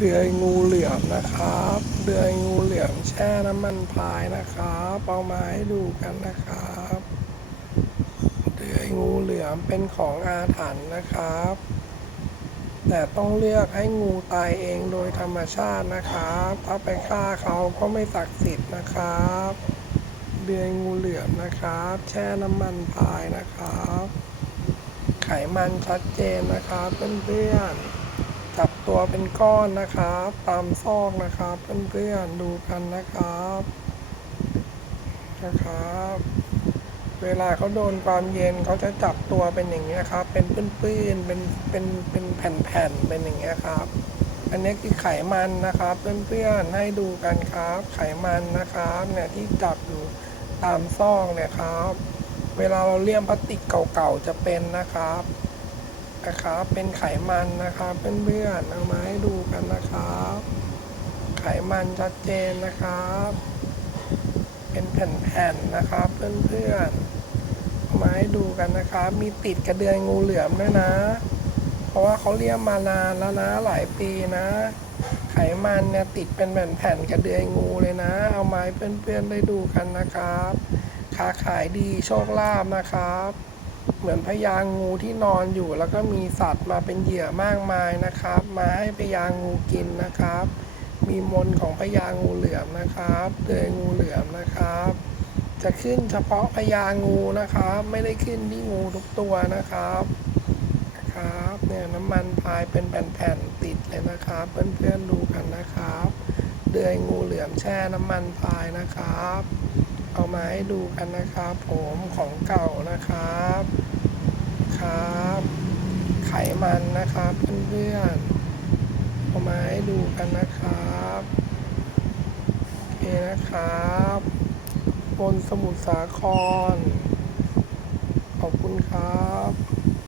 เดือยงูเหลือมนะครับ เดือยงูเหลือมแช่น้ำมันพายนะครับเอามาให้ดูกันนะครับ เดือยงูเหลือมเป็นของอาถรรพ์นะครับ แต่ต้องเลือกให้งูตายเองโดยธรรมชาตินะครับ ถ้าไปฆ่าเขาก็ไม่ศักดิ์สิทธิ์นะครับ เดือยงูเหลือมนะครับ แช่น้ำมันพายนะครับ ไขมันชัดเจนนะครับเพื่อนๆ จับตัวเป็นก้อนนะครับ ตามซอกนะครับเพื่อนๆดูกันนะครับนะครับ เวลาเขาโดนความเย็นเขาจะจับตัวเป็นอย่างเงี้ยครับ เป็นปื้นๆเป็นเป็นเป็นแผ่นๆเป็นอย่างเงี้ยครับ อันนี้คือไขมันนะครับ เพื่อนๆให้ดูกันครับ ไขมันนะครับเนี่ยที่จับอยู่ตามซอกเนี่ยครับ เวลาเราเลี่ยมพลาสติกเก่าๆจะเป็นนะครับ นะครับ เป็นไขมันนะครับเพื่อนๆเอามาให้ดูกันนะครับ ไขมันชัดเจนนะครับ เป็นแผ่นๆนะครับเพื่อนๆเอามาให้ดูกันนะครับ มีติดกระเดือยงูเหลือมด้วยนะ เพราะว่าเขาเลี่ยมมานานแล้วนะหลายปีนะ ไขมันเนี่ยติดเป็นแผ่นๆกระเดือยงูเลยนะ เอามาให้เพื่อนๆได้ดูกันนะครับค้าขายดีโชคลาภนะครับ เหมือนพญางูที่นอนอยู่ แล้วก็มีสัตว์มาเป็นเหยื่อมากมายนะครับ มาให้พญางูกินนะครับ มีมนของพญางูเหลือมนะครับเดือยงูเหลือมนะครับ จะขึ้นเฉพาะพญางูนะครับ ไม่ได้ขึ้นที่งูทุกตัวนะครับนะครับเนี่ยน้ำมันพายเป็นแผ่นๆติดเลยนะครับ เพื่อนๆดูกันนะครับ เดือยงูเหลือมแช่น้ำมันพายนะครับ เอามาให้ดูกันนะครับ ผมของเก่านะครับครับ ไขมันนะครับเพื่อนๆเอามาให้ดูกันนะครับโอเคนะครับบนสมุทรสาคร ขอบคุณครับ